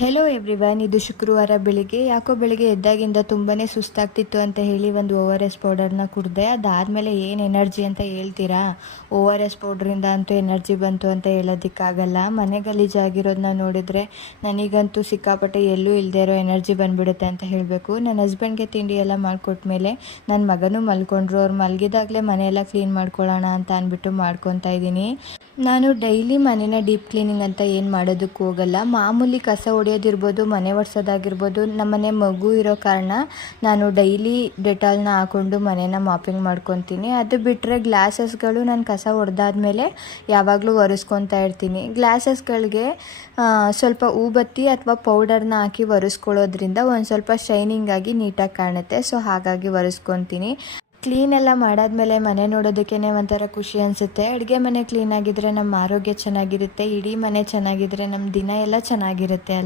Hello everyone, ಇದು ಶುಕ್ರವಾರ ಬೆಳಿಗ್ಗೆ. ಯಾಕೋ ಬೆಳಿಗ್ಗೆ ಎದ್ದಾಗಿಂದ ತುಂಬಾ ಸುಸ್ತಾಗ್ತಿತ್ತು ಅಂತ ಹೇಳಿ ಒಂದು ORS ಪೌಡರ್ನ ಕುಡಿದೆ. ಅದಾದಮೇಲೆ ಏನು ಎನರ್ಜಿ ಅಂತ ಹೇಳ್ತೀರಾ? ORS ಪೌಡ್ರಿಂದ ಅಂತೂ ಎನರ್ಜಿ ಬಂತು ಅಂತ ಹೇಳೋದಕ್ಕಾಗಲ್ಲ. ಮನೆ ಗಲೀಜಾಗಿರೋದನ್ನ ನೋಡಿದರೆ ನನಗಂತೂ ಸಿಕ್ಕಾಪಟ್ಟೆ ಎಲ್ಲೂ ಇಲ್ಲದೆ ಇರೋ ಎನರ್ಜಿ ಬಂದುಬಿಡುತ್ತೆ ಅಂತ ಹೇಳಬೇಕು. ನನ್ನ ಹಸ್ಬೆಂಡ್ಗೆ ತಿಂಡಿ ಎಲ್ಲ ಮಾಡಿಕೊಟ್ಮೇಲೆ ನನ್ನ ಮಗನೂ ಮಲ್ಕೊಂಡ್ರು. ಅವ್ರು ಮಲಗಿದಾಗಲೇ ಮನೆಯೆಲ್ಲ ಕ್ಲೀನ್ ಮಾಡ್ಕೊಳ್ಳೋಣ ಅಂತ ಅಂದ್ಬಿಟ್ಟು ಮಾಡ್ಕೊತಾ ಇದ್ದೀನಿ. ನಾನು ಡೈಲಿ ಮನೇನ ಡೀಪ್ ಕ್ಲೀನಿಂಗ್ ಅಂತ ಏನು ಮಾಡೋದಕ್ಕೆ ಹೋಗಲ್ಲ. ಮಾಮೂಲಿ ಕಸ ಹೊಡೆಯೋದಿರ್ಬೋದು, ಮನೆ ಒರೆಸೋದಾಗಿರ್ಬೋದು. ನಮ್ಮನೆ ಮಗು ಇರೋ ಕಾರಣ ನಾನು ಡೈಲಿ ಡೆಟಾಲ್ನ ಹಾಕ್ಕೊಂಡು ಮನೇನ ಮಾಪಿಂಗ್ ಮಾಡ್ಕೊತೀನಿ. ಅದು ಬಿಟ್ಟರೆ ಗ್ಲಾಸಸ್ಗಳು ನಾನು ಕಸ ಹೊಡೆದಾದ್ಮೇಲೆ ಯಾವಾಗಲೂ ಒರೆಸ್ಕೊತಾ ಇರ್ತೀನಿ. ಗ್ಲಾಸಸ್ಗಳಿಗೆ ಸ್ವಲ್ಪ ಊಬತ್ತಿ ಅಥವಾ ಪೌಡರ್ನ ಹಾಕಿ ಒರೆಸ್ಕೊಳ್ಳೋದ್ರಿಂದ ಒಂದು ಸ್ವಲ್ಪ ಶೈನಿಂಗ್ ಆಗಿ ನೀಟಾಗಿ ಕಾಣುತ್ತೆ. ಸೊ ಹಾಗಾಗಿ ಒರೆಸ್ಕೊತೀನಿ. ಕ್ಲೀನ್ ಎಲ್ಲ ಮಾಡಾದ್ಮೇಲೆ ಮನೆ ನೋಡೋದಕ್ಕೇ ಒಂಥರ ಖುಷಿ ಅನಿಸುತ್ತೆ. ಅಡುಗೆ ಮನೆ ಕ್ಲೀನಾಗಿದ್ದರೆ ನಮ್ಮ ಆರೋಗ್ಯ ಚೆನ್ನಾಗಿರುತ್ತೆ. ಇಡೀ ಮನೆ ಚೆನ್ನಾಗಿದ್ದರೆ ನಮ್ಮ ದಿನ ಎಲ್ಲ ಚೆನ್ನಾಗಿರುತ್ತೆ.